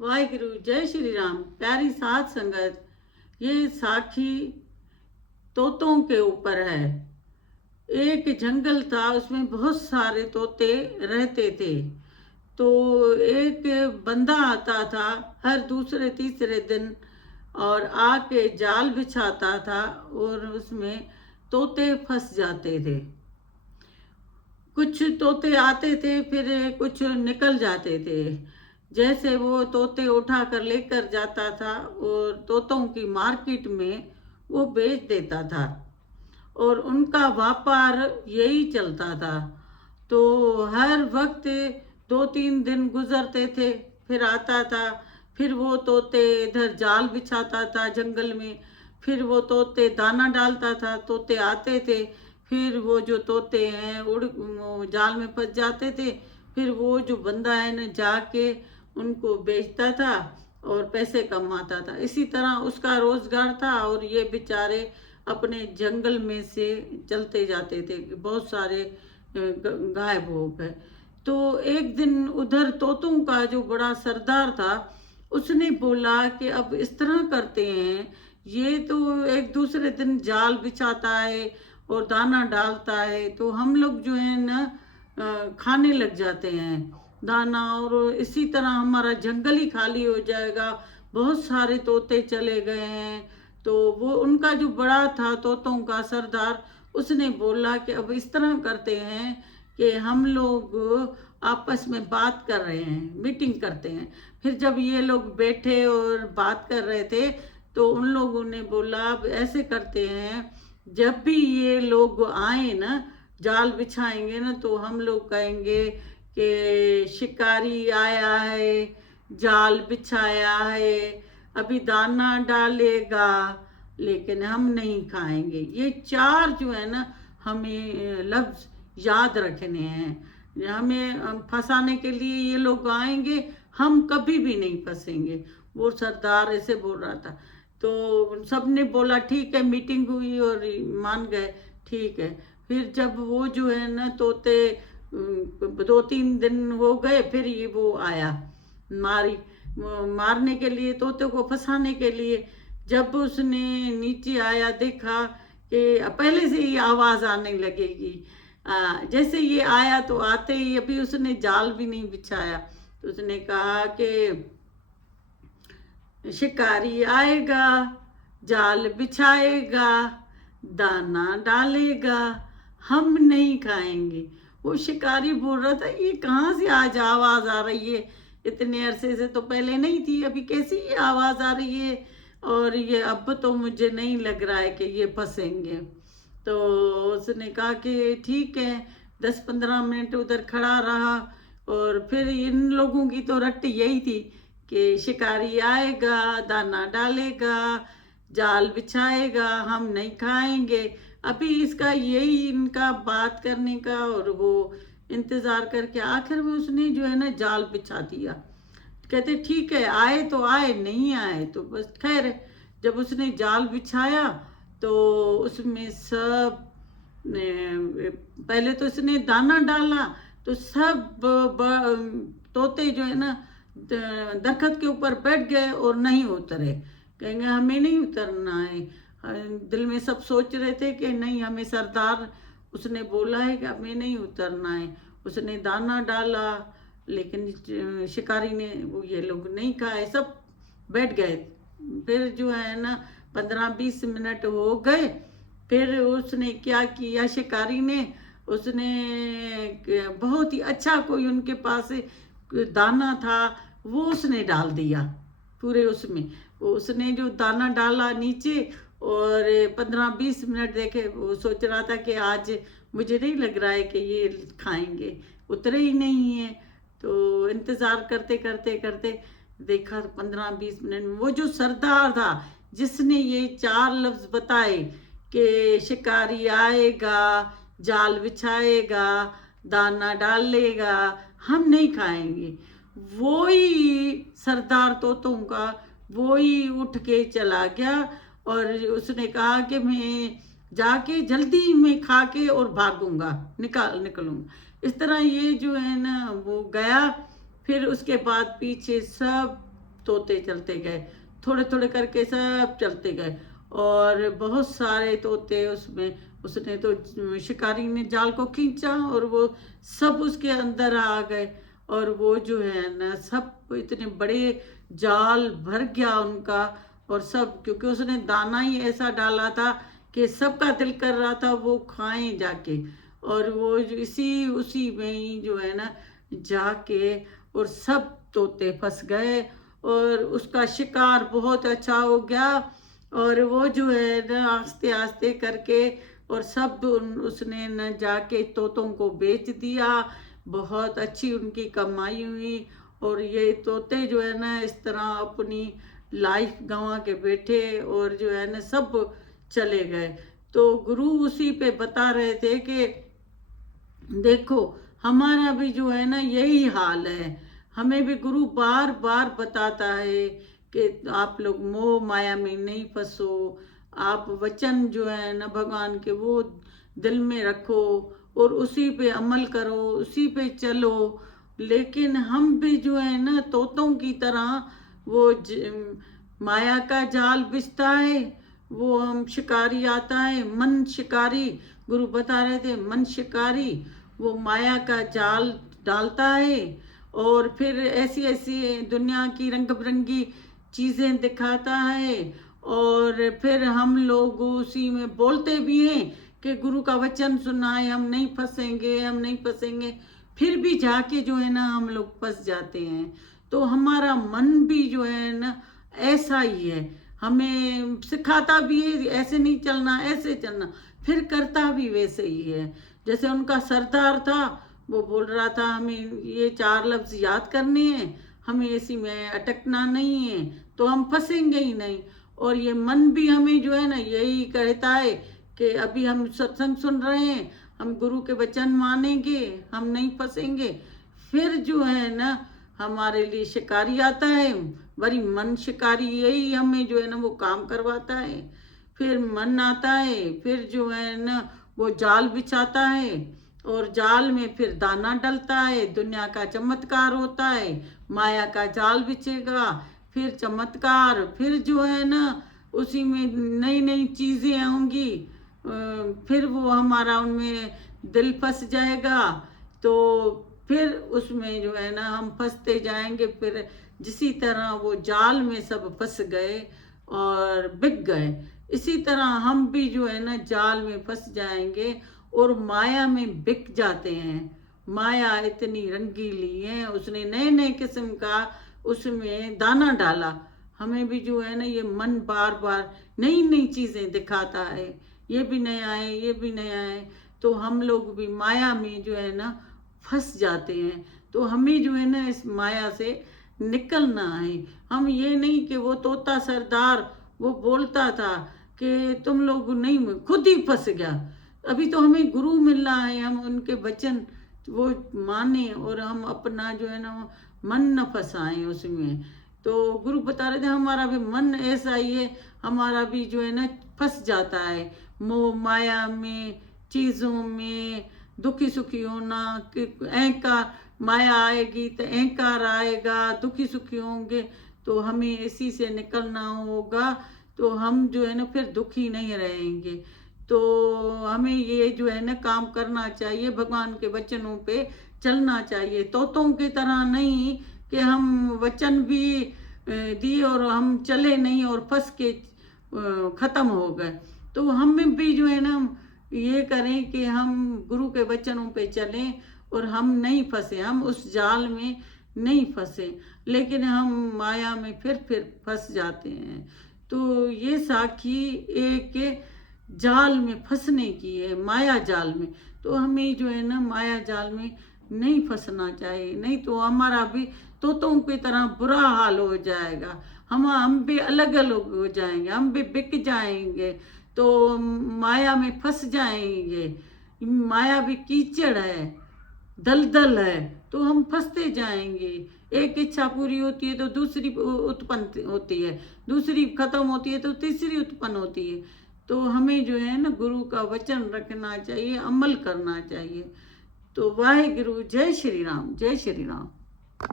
वाहिगुरु जय श्री राम। प्यारी साध संगत, ये साखी तोतों के ऊपर है। एक जंगल था, उसमें बहुत सारे तोते रहते थे। तो एक बंदा आता था हर दूसरे तीसरे दिन और आके जाल बिछाता था और उसमें तोते फंस जाते थे। कुछ तोते आते थे, फिर कुछ निकल जाते थे। जैसे वो तोते उठा कर लेकर जाता था और तोतों की मार्केट में वो बेच देता था और उनका व्यापार यही चलता था। तो हर वक्त 2-3 दिन गुजरते थे, फिर आता था, फिर वो तोते इधर जाल बिछाता था जंगल में, फिर वो तोते दाना डालता था, तोते आते थे, फिर वो जो तोते हैं जाल में फंस जाते थे, फिर वो जो बंदा है ना जाके उनको बेचता था और पैसे कमाता था। इसी तरह उसका रोजगार था और ये बेचारे अपने जंगल में से चलते जाते थे कि बहुत सारे गायब हो गए। तो एक दिन उधर तोतों का जो बड़ा सरदार था, उसने बोला कि अब इस तरह करते हैं, ये तो एक दूसरे दिन जाल बिछाता है और दाना डालता है, तो हम लोग जो है ना खाने लग जाते हैं दाना, और इसी तरह हमारा जंगल ही खाली हो जाएगा। बहुत सारे तोते चले गए हैं। तो वो उनका जो बड़ा था तोतों का सरदार, उसने बोला कि अब इस तरह करते हैं कि हम लोग आपस में बात कर रहे हैं, मीटिंग करते हैं। फिर जब ये लोग बैठे और बात कर रहे थे, तो उन लोगों ने बोला अब ऐसे करते हैं, जब भी ये लोग आए ना जाल बिछाएंगे ना, तो हम लोग कहेंगे कि शिकारी आया है, जाल बिछाया है, अभी दाना डालेगा, लेकिन हम नहीं खाएंगे। ये चार जो है ना हमें लफ्ज याद रखने हैं। हमें फंसाने के लिए ये लोग आएंगे, हम कभी भी नहीं फंसेंगे। वो सरदार ऐसे बोल रहा था। तो सबने बोला ठीक है, मीटिंग हुई और मान गए, ठीक है। फिर जब वो जो है ना तोते 2-3 दिन हो गए, फिर ये वो आया मारी मारने के लिए, तोते को फंसाने के लिए। जब उसने नीचे आया, देखा कि पहले से ही आवाज आने लगेगी। जैसे ये आया तो आते ही अभी उसने जाल भी नहीं बिछाया, तो उसने कहा कि शिकारी आएगा, जाल बिछाएगा, दाना डालेगा, हम नहीं खाएंगे। वो शिकारी बोल रहा था ये कहाँ से आज आवाज आ रही है, इतने अरसे से तो पहले नहीं थी, अभी कैसी ये आवाज आ रही है, और ये अब तो मुझे नहीं लग रहा है कि ये फंसेंगे। तो उसने कहा कि ठीक है। 10-15 मिनट उधर खड़ा रहा और फिर इन लोगों की तो रट्टी यही थी कि शिकारी आएगा, दाना डालेगा, जाल बिछाएगा, हम नहीं खाएंगे। अभी इसका यही इनका बात करने का और वो इंतजार करके आखिर में उसने जो है ना जाल बिछा दिया। कहते ठीक है, आए तो आए, नहीं आए तो बस खैर है। जब उसने जाल बिछाया तो उसमें सब पहले तो इसने दाना डाला, तो सब तोते जो है ना दरख्त के ऊपर बैठ गए और नहीं उतरे। कहेंगे हमें नहीं उतरना है। दिल में सब सोच रहे थे कि नहीं, हमें सरदार उसने बोला है कि हमें नहीं उतरना है। उसने दाना डाला, लेकिन शिकारी ने वो ये लोग नहीं खाए, सब बैठ गए। फिर जो है ना 15-20 मिनट हो गए। फिर उसने क्या किया शिकारी ने, उसने बहुत ही अच्छा कोई उनके पास दाना था, वो उसने डाल दिया पूरे उसमें। वो उसने जो दाना डाला नीचे, और 15-20 मिनट देखे, वो सोच रहा था कि आज मुझे नहीं लग रहा है कि ये खाएंगे, उतरे ही नहीं है। तो इंतज़ार करते करते करते देखा 15-20 मिनट में वो जो सरदार था जिसने ये चार लफ्ज बताए कि शिकारी आएगा, जाल बिछाएगा, दाना डालेगा, हम नहीं खाएंगे, वो ही सरदार तोतों का वो ही उठ के चला गया। और उसने कहा कि मैं जाके जल्दी में खा के और भागूंगा, निकलूंगा। इस तरह ये जो है ना वो गया। फिर उसके बाद पीछे सब तोते चलते गए, थोड़े थोड़े करके सब चलते गए, और बहुत सारे तोते उसमें, उसने तो शिकारी ने जाल को खींचा और वो सब उसके अंदर आ गए, और वो जो है ना सब इतने बड़े जाल भर गया उनका, और सब क्योंकि उसने दाना ही ऐसा डाला था कि सबका दिल कर रहा था वो खाएं जाके, और वो इसी उसी में ही जो है ना जाके और सब तोते फंस गए, और उसका शिकार बहुत अच्छा हो गया, और वो जो है ना आस्ते आस्ते करके और सब उसने न जाके तोतों को बेच दिया, बहुत अच्छी उनकी कमाई हुई, और ये तोते जो है ना इस तरह अपनी लाइफ गंवा के बैठे और जो है ना सब चले गए। तो गुरु उसी पे बता रहे थे कि देखो हमारा भी जो है ना यही हाल है, हमें भी गुरु बार बार बताता है कि आप लोग मोह माया में नहीं फंसो, आप वचन जो है ना भगवान के वो दिल में रखो और उसी पे अमल करो, उसी पे चलो। लेकिन हम भी जो है ना तोतों की तरह वो माया का जाल बिछता है, वो हम शिकारी आता है, मन शिकारी, गुरु बता रहे थे मन शिकारी, वो माया का जाल डालता है, और फिर ऐसी ऐसी दुनिया की रंग बिरंगी चीज़ें दिखाता है, और फिर हम लोग उसी में बोलते भी हैं कि गुरु का वचन सुना है, हम नहीं फंसेंगे, हम नहीं फंसेंगे, फिर भी जाके जो है ना हम लोग फंस जाते हैं। तो हमारा मन भी जो है ना ऐसा ही है, हमें सिखाता भी है ऐसे नहीं चलना, ऐसे चलना, फिर करता भी वैसे ही है। जैसे उनका सरदार था, वो बोल रहा था हमें ये 4 लफ्ज याद करने हैं, हमें इसी में अटकना नहीं है, तो हम फंसेंगे ही नहीं। और ये मन भी हमें जो है ना यही कहता है कि अभी हम सत्संग सुन रहे हैं, हम गुरु के वचन मानेंगे, हम नहीं फंसेंगे। फिर जो है ना हमारे लिए शिकारी आता है, वही मन शिकारी यही हमें जो है ना वो काम करवाता है। फिर मन आता है, फिर जो है ना वो जाल बिछाता है, और जाल में फिर दाना डलता है, दुनिया का चमत्कार होता है, माया का जाल बिछेगा, फिर चमत्कार, फिर जो है ना उसी में नई नई चीज़ें आऊंगी, फिर वो हमारा उनमें दिल फंस जाएगा, तो फिर उसमें जो है ना हम फंसते जाएंगे, फिर जिसी तरह वो जाल में सब फंस गए और बिक गए, इसी तरह हम भी जो है ना जाल में फंस जाएंगे और माया में बिक जाते हैं। माया इतनी रंगीली है, उसने नए नए किस्म का उसमें दाना डाला, हमें भी जो है ना ये मन बार बार नई नई चीज़ें दिखाता है, ये भी नया है, ये भी नया है, तो हम लोग भी माया में जो है ना फंस जाते हैं। तो हमें जो है ना इस माया से निकलना है। हम ये नहीं कि वो तोता सरदार वो बोलता था कि तुम लोग नहीं, खुद ही फंस गया। अभी तो हमें गुरु मिल रहा है, हम उनके वचन वो माने और हम अपना जो है ना मन न फंसाएं उसमें। तो गुरु बता रहे थे हमारा भी मन ऐसा ही है, हमारा भी जो है ना फंस जाता है मोह माया में, चीज़ों में, दुखी सुखी होना कि अहंकार, माया आएगी तो अहंकार आएगा, दुखी सुखी होंगे, तो हमें इसी से निकलना होगा, तो हम जो है ना फिर दुखी नहीं रहेंगे। तो हमें ये जो है ना काम करना चाहिए, भगवान के वचनों पे चलना चाहिए, तोतों की तरह नहीं कि हम वचन भी दिए और हम चले नहीं और फंस के ख़त्म हो गए। तो हमें भी जो है ना ये करें कि हम गुरु के वचनों पे चलें और हम नहीं फंसे, हम उस जाल में नहीं फंसे, लेकिन हम माया में फिर फंस जाते हैं। तो ये साखी एक जाल में फंसने की है, माया जाल में। तो हमें जो है ना माया जाल में नहीं फंसना चाहिए, नहीं तो हमारा भी तोतों की तरह बुरा हाल हो जाएगा, हम भी अलग अलग हो जाएंगे, हम भी बिक जाएंगे, तो माया में फंस जाएंगे। माया भी कीचड़ है, दलदल है, तो हम फंसते जाएंगे। एक इच्छा पूरी होती है तो दूसरी उत्पन्न होती है, दूसरी खत्म होती है तो तीसरी उत्पन्न होती है। तो हमें जो है ना गुरु का वचन रखना चाहिए, अमल करना चाहिए। तो वाहे गुरु, जय श्री राम, जय श्री राम।